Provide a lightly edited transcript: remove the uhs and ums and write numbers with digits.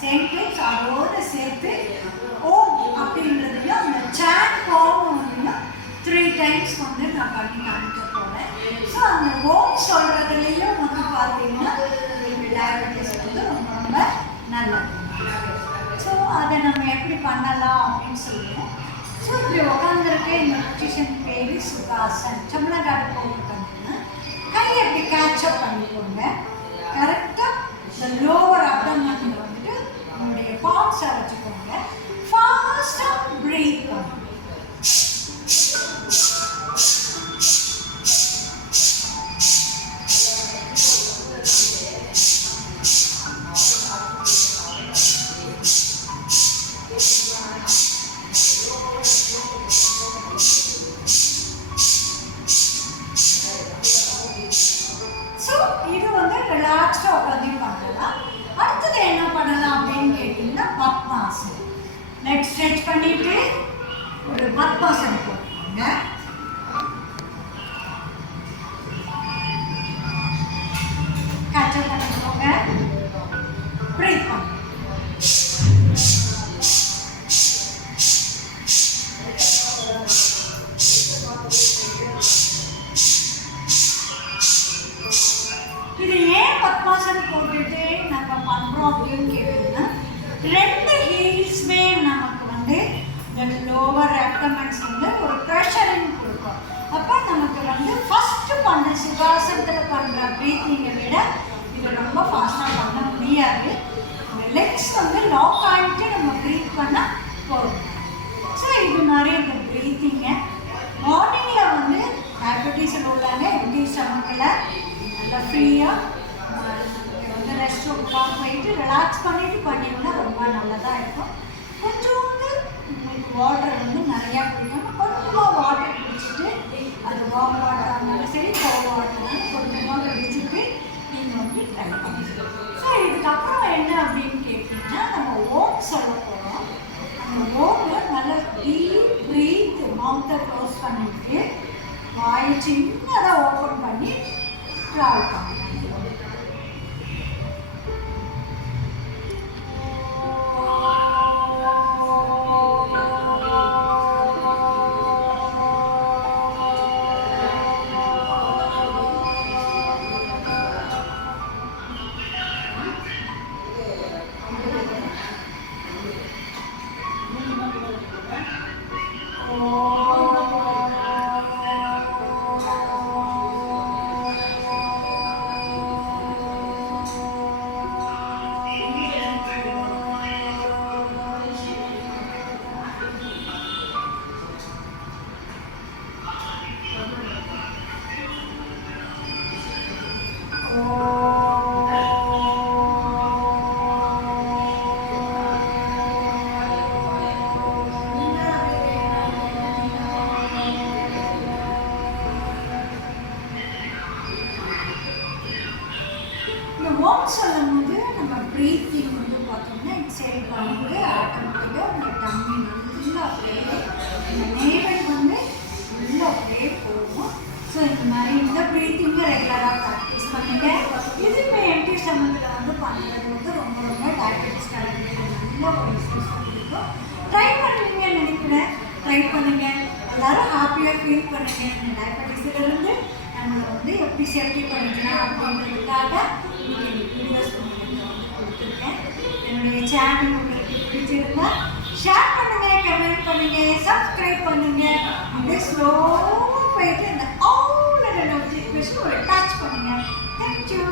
Same times அதோடு சேர்த்து ஓம் அப்படின்றதையும் அந்த சேட் ஃபார்ம் 3 times வந்து நான் பண்ணி காமிக்க போகிறேன். ஸோ அந்த ஓம் சொல்கிறதுலேயும் வந்து பார்த்தீங்கன்னா டயபெட்டிஸ் வந்து ரொம்ப ரொம்ப நல்லது. ஸோ அதை நம்ம எப்படி பண்ணலாம் அப்படின்னு சொல்லுவோம். ஸோ இப்படி உட்காந்துருக்க இந்த பொசிஷன் பேர் சுகாசன். தமிழ்நாடு போட்டு பண்ணிங்கன்னா கையை எப்படி கேட்சப் பண்ணிக்கோங்க. கரெக்டாக இந்த லோவர் அப்டமனில் வந்துட்டு உங்களுடைய பாக்ஸை வச்சுக்கோங்க. ஃபாஸ்ட்டாக ப்ரீத் பண்ணுங்க. இது வந்து ரிலாக்ஸ்டாக உட்காந்து பண்ணலாம். அடுத்தது என்ன பண்ணலாம் அப்படின்னு கேட்டிங்கன்னா பத்மாசனம். லெக் ஸ்ட்ரெச் பண்ணிட்டு ஒரு பத்மாசனம் போட்டுக்கோங்க. கேட்சப் பண்ணிக்கோங்க. ப்ரீத் பண்ணுங்க. இது ஏன் பத்மாசனம் போட்டுட்டு நம்ம பண்ணுறோம் அப்படின்னு கேட்டிங்கன்னா 2 ஹீல்ஸுமே நமக்கு வந்து இந்த லோவர் அப்டமன்ஸ் வந்து ஒரு ப்ரெஷரிங் கொடுக்கும். அப்போ நமக்கு வந்து ஃபஸ்ட்டு பண்ணுற சுகாசனத்தில் பண்ணுற ப்ரீத்திங்கை விட இது ரொம்ப ஃபாஸ்ட்டாக பண்ண முடியாது. இந்த லெக்ஸ் வந்து லாக் ஆகிட்டு நம்ம ப்ரீத் பண்ணால் போதும். ஸோ இது மாதிரி இந்த ப்ரீத்திங்கை மார்னிங்கில் வந்து டயபெட்டிஸில் உள்ளாங்க எம்டி ஸ்டமக்கில் நல்லா ஃப்ரீயாக வந்து ரெஸ்ட் ரூம்லாம் போயிட்டு ரிலாக்ஸ் பண்ணிவிட்டு பண்ணிங்கன்னா ரொம்ப நல்லதாக இருக்கும். கொஞ்சோண்டு உங்களுக்கு வாட்டர் வந்து நிறையா குடிக்கணும். கொஞ்சமாக வாட்டர் குடிச்சிட்டு அது வார்ம் வாட்டர் இருந்தாலும் சரி கோல்ட் வாட்டர்னாலும் கொஞ்சமாக குடிச்சிட்டு நீங்கள் வந்து ட்ரை பண்ணிக்கலாம். ஸோ இதுக்கப்புறம் என்ன அப்படின்னு கேட்டிங்கன்னா நம்ம ஓம் சொல்ல போகிறோம். அந்த ஓமில் நல்லா டீப் ப்ரீத் மவுத்தை க்ளோஸ் பண்ணிவிட்டு வாயை சின்னதாக ஓப்பன் பண்ணி ட்ராவல் பண்ணலாம். ஓம் சொல்லும் போது நம்ம ப்ரீத்திங் வந்து பார்த்தோம்னா சைடு வந்து ஆட்டோமேட்டிக்காக இந்த டம்மி நல்லா அப்படியே இந்த நேவல் வந்து நல்லா அப்படியே போகும். ஸோ இந்த மாதிரி இந்த ப்ரீத்திங்கை ரெகுலராக ப்ராக்டிஸ் பண்ணுங்க. இதுவுமே எம்டி ஸ்டமக்கில் வந்து பண்ணுறது வந்து ரொம்ப ரொம்ப டயபெட்டிஸ் நல்லா ஒரு பிஸ்னஸ் இருக்கும். ட்ரை பண்ணுவீங்கன்னு நினைக்கிறேன். ட்ரை பண்ணுங்கள். எல்லோரும் ஹாப்பியாக ஃபீல் பண்ணுங்கள். இந்த டயபெட்டிஸ்லேருந்து நம்மளை வந்து எப்படி சேஃப்டி பண்ணிக்கலாம் அப்படின்றதுக்காக வீடியோஸ் வந்து கொடுத்துருக்கேன். என்னுடைய சேனல் உங்களுக்கு பிடிச்சிருந்தா ஷேர் பண்ணுங்கள், கமெண்ட் பண்ணுங்கள், சப்ஸ்கிரைப் பண்ணுங்கள். அப்படியே ஸ்லோவாக போயிட்டு இந்த ஆல் நோட்டிஃபிகேஷன் ஒரு டச் பண்ணுங்கள். தேங்க்யூ.